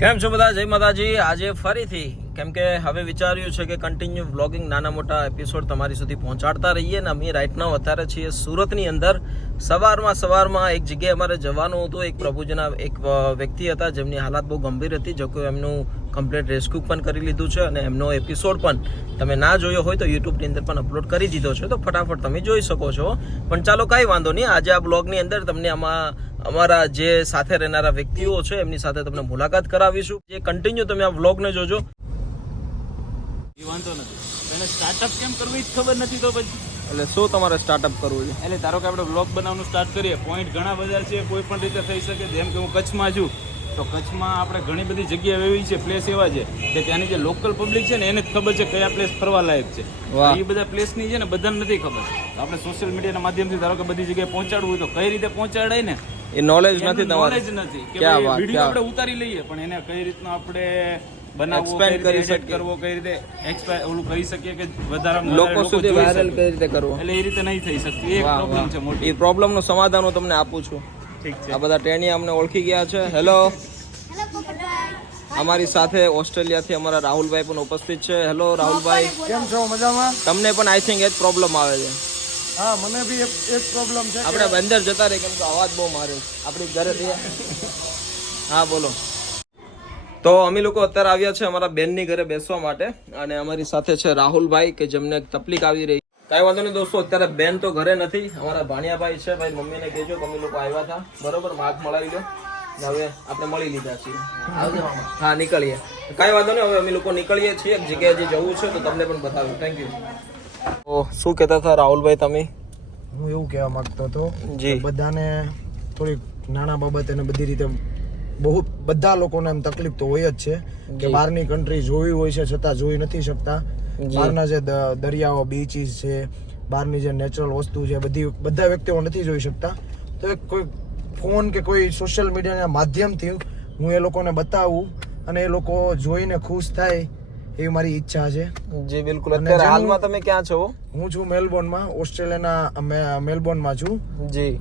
કેમ છો બધા? જય માતાજી. આજે ફરીથી કેમ કે હવે વિચાર્યું છે કે કન્ટિન્યુ વ્લોગિંગ નાના મોટા એપિસોડ તમારી સુધી પહોંચાડતા રહીએ ને અમે રાઈટ નાઉ અત્યારે છીએ સુરતની અંદર. સવારમાં એક જગ્યાએ અમારે જવાનું હતું. એક પ્રભુજીના એક વ્યક્તિ હતા જેમની હાલત બહુ ગંભીર હતી, જો કે એમનું કમ્પ્લીટ રેસ્ક્યુ પણ કરી લીધું છે અને એમનો એપિસોડ પણ તમે ના જોયો હોય તો યુટ્યુબની અંદર પણ અપલોડ કરી દીધો છે, તો ફટાફટ તમે જોઈ શકો છો. પણ ચાલો કાંઈ વાંધો નહીં, આજે આ બ્લોગની અંદર તમને અમારા જે સાથે રહેનારા વ્યક્તિઓ છે એમની સાથે તમને મુલાકાત કરાવીશું. જે કન્ટિન્યુ તમે આ વ્લોગને જોજો. વાંધો નથી. એને સ્ટાર્ટઅપ કેમ કરવું જ ખબર નથી તો પછી એટલે શું તમારે સ્ટાર્ટઅપ કરવું છે? એટલે ધારો કે આપણે વ્લોગ બનાવવાનું સ્ટાર્ટ કરીએ, પોઈન્ટ ઘણા બધા છે, કોઈ પણ રીતે થઈ શકે. જેમ કે હું કચ્છમાં છું તો કચ્છમાં આપણે ઘણી બધી જગ્યા એવી છે, પ્લેસ એવા છે કે ત્યાંની જે લોકલ પબ્લિક છે ને એને જ ખબર છે કયા પ્લેસ ફરવા લાયક છે. એ બધા પ્લેસની છે ને બધાને નથી ખબર. આપણે સોશિયલ મીડિયાના માધ્યમથી ધારો કે બધી જગ્યાએ પહોંચાડવું હોય તો કઈ રીતે પહોંચાડાય ને એ નોલેજ નથી, નોલેજ નથી કે વિડીયો આપણે ઉતારી લઈએ પણ એને કઈ રીતના આપણે બનાવવો, કઈ રીતે એડિટ કરવો, કઈ રીતે ઓલું કરી શકીએ કે વધારે લોકો સુધી વાયરલ કઈ રીતે કરવો, એટલે એ રીતે નહીં થઈ શકતું. એ પ્રોબ્લેમ છે મોટી. એ પ્રોબ્લેમનું સમાધાન હું તમને આપું છું. ઠીક છે. આ બધા ટેણીયા અમને ઓળખી ગયા છે. હેલો, અમારી સાથે ઓસ્ટ્રેલિયાથી અમારા રાહુલભાઈ પણ ઉપસ્થિત છે. હેલો રાહુલભાઈ, કેમ છો? મજામાં? તમને પણ આઈ થિંક એ જ પ્રોબ્લેમ આવે છે. હા, મને બી એક પ્રોબ્લેમ છે. આપણે અંદર જતા રહે કેમ કે અવાજ બહુ મારે આપણી ઘરે. હા બોલો. તો અમે લોકો અત્યારે આવ્યા છે અમારા બેનની ઘરે બેસવા માટે અને અમારી સાથે છે રાહુલભાઈ કે જેમને તકલીફ આવી રહી. કાંઈ વાંધો નહીં દોસ્તો, અત્યારે બેન તો ઘરે નથી, અમારા ભાણિયાભાઈ છે. ભાઈ મમ્મીને કહેજો કે અમે લોકો આવ્યા હતા, બરોબર? માર્ક મળાવી લો. હવે આપણે મળી લીધા છીએ. હા, નીકળીએ. કાંઈ વાંધો નહીં, હવે અમે લોકો નીકળીએ છીએ. એક જગ્યાએ જે જવું છે તો તમને પણ બતાવ્યું. Thank you. તો શું કહેતા હતા રાહુલભાઈ તમે? હું એવું કહેવા માંગતો હતો જી, બધાને થોડીક નાના બાબતે ને બધી રીતે બહુ બધા લોકોને એમ તકલીફ તો હોય જ છે કે બહારની કન્ટ્રી જોવી હોય છે છતાં જોઈ નથી શકતા. બહારના જે દરિયાઓ, બીચીસ છે, બહારની જે નેચરલ વસ્તુ છે, બધા વ્યક્તિઓ નથી જોઈ શકતા. તો એક કોઈ ફોન કે કોઈ સોશિયલ મીડિયાના માધ્યમથી હું એ લોકોને બતાવું અને એ લોકો જોઈને ખુશ થાય એવી મારી ઈચ્છા છે. જી બિલકુલ. અત્યારે હાલમાં તમે ક્યાં છો? હું છું મેલબોર્નમાં, ઓસ્ટ્રેલિયાના મેલબોર્નમાં છું. જી.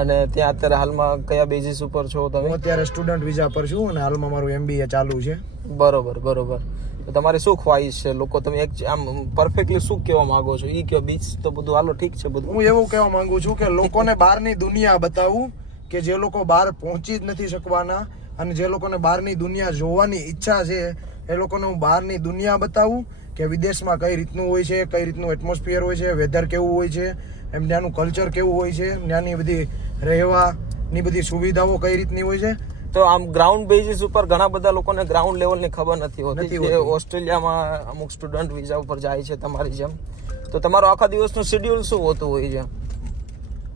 અને ત્યાં અત્યારે હાલમાં કયા બેઝિસ ઉપર છો તમે? હું અત્યારે સ્ટુડન્ટ વિઝા પર છું અને હાલમાં મારું MBA ચાલુ છે. બરોબર. તો તમારે શું ખ્વાહિશ છે? લોકો તમે એક આમ પરફેક્ટલી શું કહેવા માંગો છો? ઈ કયો બીચ તો બધું હાલો ઠીક છે બધું. હું એવું કહેવા માંગુ છું કે લોકોને બહારની દુનિયા બતાવું કે જે લોકો બહાર પહોંચી જ નથી શકવાના અને જે લોકોને બહારની દુનિયા જોવાની ઈચ્છા છે એ લોકોને હું બહારની દુનિયા બતાવું કે વિદેશમાં કઈ રીતનું હોય છે, કઈ રીતનું એટમોસ્ફિયર હોય છે, વેધર કેવું હોય છે, એમ ત્યાંનું કલ્ચર કેવું હોય છે, ત્યાંની બધી રહેવાની બધી સુવિધાઓ કઈ રીતની હોય છે. તો આમ ગ્રાઉન્ડ બેઝિસ ઉપર ઘણા બધા લોકોને ગ્રાઉન્ડ લેવલની ખબર નથી હોતી. જે ઓસ્ટ્રેલિયામાં અમુક સ્ટુડન્ટ વિઝા ઉપર જાય છે તમારી જેમ, તો તમારો આખા દિવસનું શેડ્યુલ શું હોતું હોય છે?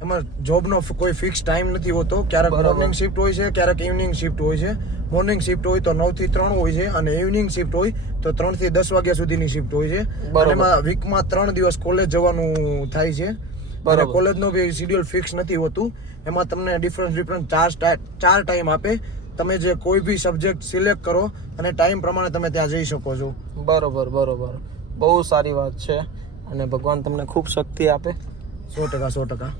એમાં જોબનો કોઈ ફિક્સ ટાઈમ નથી હોતો. ક્યારેક મોર્નિંગ શિફ્ટ હોય છે, ક્યારેક ઇવનિંગ શિફ્ટ હોય છે. મોર્નિંગ શિફ્ટ હોય તો 9 થી 3 હોય છે અને ઇવનિંગ શિફ્ટ હોય તો 3 થી 10 વાગ્યા સુધીની શિફ્ટ હોય છે. અને એમાં વીકમાં 3 દિવસ કોલેજ જવાનું થાય છે અને કોલેજનો બી શેડ્યુલ ફિક્સ નથી હોતું. એમાં તમને ડિફરન્ટ ચાર ટાઈમ આપે. તમે જે કોઈ બી સબ્જેક્ટ સિલેક્ટ કરો અને ટાઈમ પ્રમાણે તમે ત્યાં જઈ શકો છો. બરોબર. બહુ સારી વાત છે અને ભગવાન તમને ખૂબ શક્તિ આપે. 100%.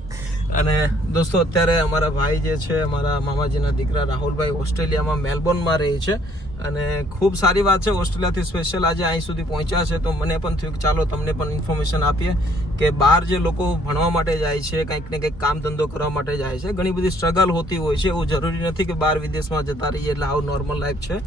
અને દોસ્તો અત્યારે અમારા ભાઈ જે છે, અમારા મામાજીના દીકરા રાહુલભાઈ ઓસ્ટ્રેલિયામાં મેલબોર્નમાં રહે છે અને ખૂબ સારી વાત છે. ઓસ્ટ્રેલિયાથી સ્પેશિયલ આજે અહીં સુધી પહોંચ્યા છે તો મને પણ થયું કે ચાલો તમને પણ ઇન્ફોર્મેશન આપીએ કે બહાર જે લોકો ભણવા માટે જાય છે, કંઈક ને કંઈક કામ ધંધો કરવા માટે જાય છે, ઘણી બધી સ્ટ્રગલ હોતી હોય છે. એવું જરૂરી નથી કે બહાર વિદેશમાં જતા રહીએ એટલે આવું નોર્મલ લાઈફ છે.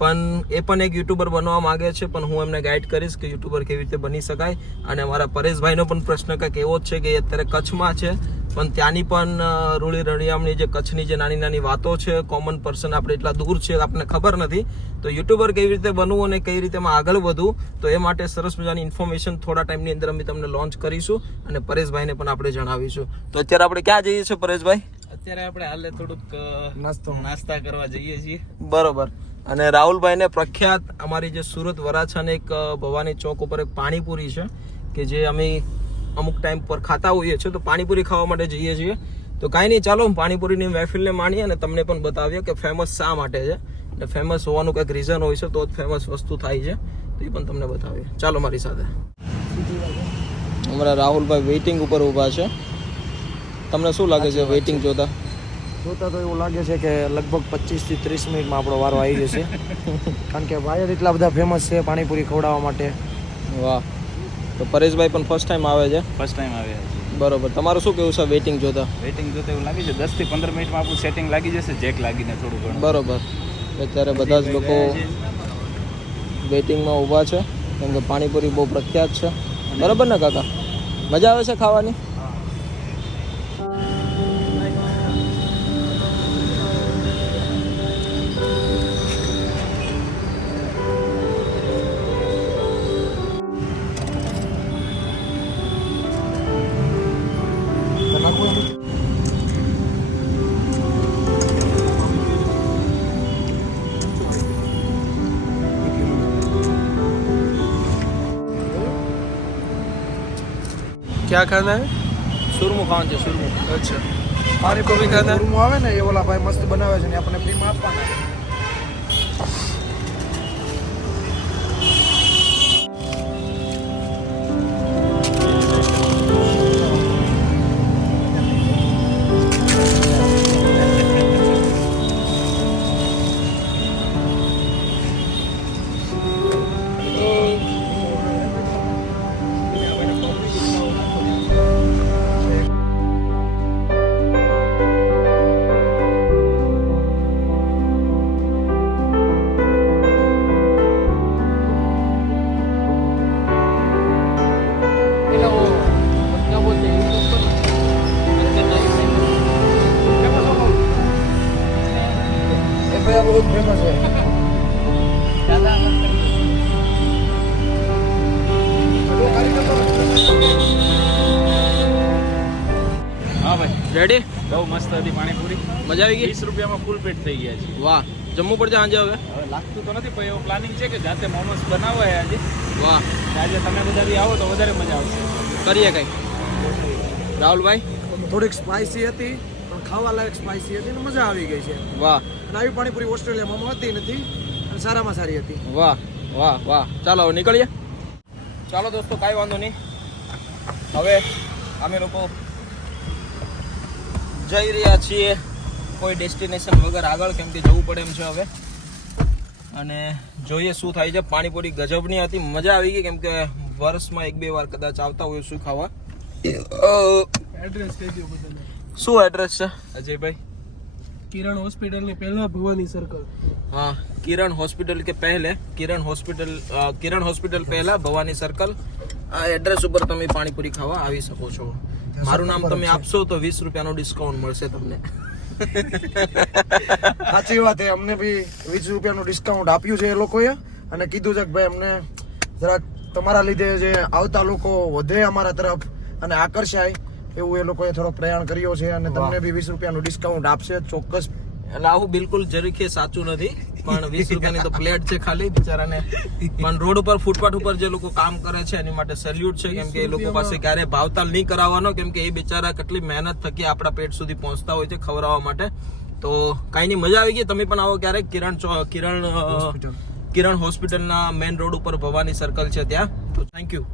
પણ એ પણ એક યુટ્યુબર બનવા માંગે છે, પણ હું એમને ગાઈડ કરીશ કે યુટ્યુબર કેવી રીતે બની શકાય. અને અમારા પરેશભાઈનો પણ પ્રશ્ન કંઈક એવો જ છે કે અત્યારે કચ્છમાં છે પણ ત્યાંની પણ રૂળી રળિયામણી જે કચ્છની જે નાની નાની વાતો છે, કોમન પર્સન આપણે એટલા દૂર છે આપણને ખબર નથી. તો યુટ્યુબર કેવી રીતે બનવું અને કઈ રીતે આગળ વધવું, તો એ માટે સરસ મજાની ઇન્ફોર્મેશન થોડા ટાઈમની અંદર અમે તમને લોન્ચ કરીશું અને પરેશભાઈને પણ આપણે જણાવીશું. તો અત્યારે આપણે ક્યાં જઈએ છીએ પરેશભાઈ? અત્યારે આપણે હાલે થોડુંક નાસ્તા કરવા જઈએ છીએ. બરોબર. અને રાહુલભાઈને પ્રખ્યાત અમારી જે સુરત વરાછાને એક ભવાની ચોક ઉપર એક પાણીપુરી છે કે જે અમે અમુક ટાઈમ પર ખાતા હોઈએ છીએ, તો પાણીપુરી ખાવા માટે જઈએ છીએ. તો કાંઈ નહીં, ચાલો પાણીપુરીની મહેફિલને માણીએ અને તમને પણ બતાવીએ કે ફેમસ શા માટે છે. અને ફેમસ હોવાનું કંઈક રીઝન હોય છે તો જ ફેમસ વસ્તુ થાય છે, તો એ પણ તમને બતાવીએ. ચાલો મારી સાથે. અમારા રાહુલભાઈ વેઇટિંગ ઉપર ઊભા છે. તમને શું લાગે છે વેઇટિંગ જોતા? જોતા તો એવું લાગે છે કે લગભગ 25 થી 30 મિનિટમાં આપણો વારો આવી જશે કારણ કે ભાઈ જ એટલા બધા ફેમસ છે પાણીપુરી ખવડાવવા માટે. વાહ, તો પરેશભાઈ પણ ફર્સ્ટ ટાઈમ આવે છે. ફર્સ્ટ ટાઈમ આવ્યા છે. બરોબર, તમારું શું કેવું છે વેઇટિંગ જોતા? વેઇટિંગ જોતા એવું લાગે છે 10 થી 15 મિનિટમાં આપણું સેટિંગ લાગી જશે, જેક લાગીને થોડું ઘણું. બરોબર, અત્યારે બધા જ લોકો વેઇટિંગમાં ઊભા છે કેમ કે પાણીપુરી બહુ પ્રખ્યાત છે. બરોબર ને કાકા, મજા આવે છે ખાવાની? क्या खाना है? સુરમું ખાવાનું છે, સુરમું. અચ્છા, પાણીપુરી ખાના? રૂમમાં આવે ને એ ઓલા ભાઈ મસ્ત બનાવે છે ને આપણને ફ્રીમાં આપવાના. भैया बहुत फेमस है. હા ભાઈ, રેડી? બહુ મસ્ત હતી પાણીપુરી. મજા આવી ગઈ? 20 રૂપિયામાં ફૂલ પેટ થઈ ગયા છે. વાહ, જમવું પડશે આજે હવે? હવે લાગતું તો નથી, પણ એવો પ્લાનિંગ છે કે જાતે મોમોસ બનાવવા આજે. વાહ, આજે તમે બધા બી આવો તો વધારે મજા આવશે. કરીએ કંઈક. રાહુલભાઈ? થોડીક સ્પાઇસી હતી પણ ખાવા લાયક સ્પાઇસી હતી ને મજા આવી ગઈ છે. વાહ અને આવી પાણીપુરી ઓસ્ટ્રેલિયામાં મળતી નથી અને સારામાં સારી હતી. વાહ વાહ વાહ, ચાલો હવે નીકળીએ. ચાલો દોસ્તો, કાંઈ વાંધો નહીં. હવે અમે લોકો જઈ રહ્યા છીએ કોઈ ડેસ્ટિનેશન વગર આગળ, કેમ કે જવું પડે એમ છે હવે. અને જોઈએ શું થાય છે. પાણીપુરી ગજબની હતી, મજા આવી ગઈ, કેમ કે વર્ષમાં 1-2 વાર કદાચ આવતા હોય શું ખાવા. એડ્રેસ કહી દો બધાને. શું એડ્રેસ છે અજયભાઈ? કિરણ હોસ્પિટલ ની પહેલા ભવાની સર્કલ. हाँ, किरण हॉस्पिटल के पहले किरण हॉस्पिटल પહેલા ભવાની સર્કલ. આ એડ્રેસ ઉપર તમે પાણીપુરી ખાવા આવી શકો છો. મારું નામ તમે આપશો તો 20 રૂપિયાનો ડિસ્કાઉન્ટ મળશે તમને. સાચી વાત છે, અમને બી 20 રૂપિયાનું ડિસ્કાઉન્ટ આપ્યું છે એ લોકોએ અને કીધું છે કે ભાઈ અમને જરાક તમારા લીધે જે આવતા લોકો વધે અમારા તરફ અને આકર્ષાય એવું એ લોકોએ થોડો પ્રયાણ કર્યો છે અને તમને બી 20 રૂપિયાનું ડિસ્કાઉન્ટ આપશે ચોક્કસ. એટલે આવું બિલકુલ જરીકે સાચું નથી, પણ 20 રૂપિયાની તો પ્લેટ છે ખાલી બિચારાને. પણ રોડ ઉપર ફૂટપાથ ઉપર જે લોકો કામ કરે છે એની માટે સેલ્યુટ છે, કેમ કે એ લોકો પાસે ક્યારે ભાવતાલ નહીં કરાવવાનો, કેમ કે એ બિચારા કેટલી મહેનત થકી આપણા પેટ સુધી પહોંચતા હોય છે ખવડાવવા માટે. તો કાંઈ નહીં, મજા આવી ગઈ. તમે પણ આવો ક્યારેક. કિરણ હોસ્પિટલના મેઇન રોડ ઉપર ભવાની સર્કલ છે ત્યાં. તો થેન્ક યુ.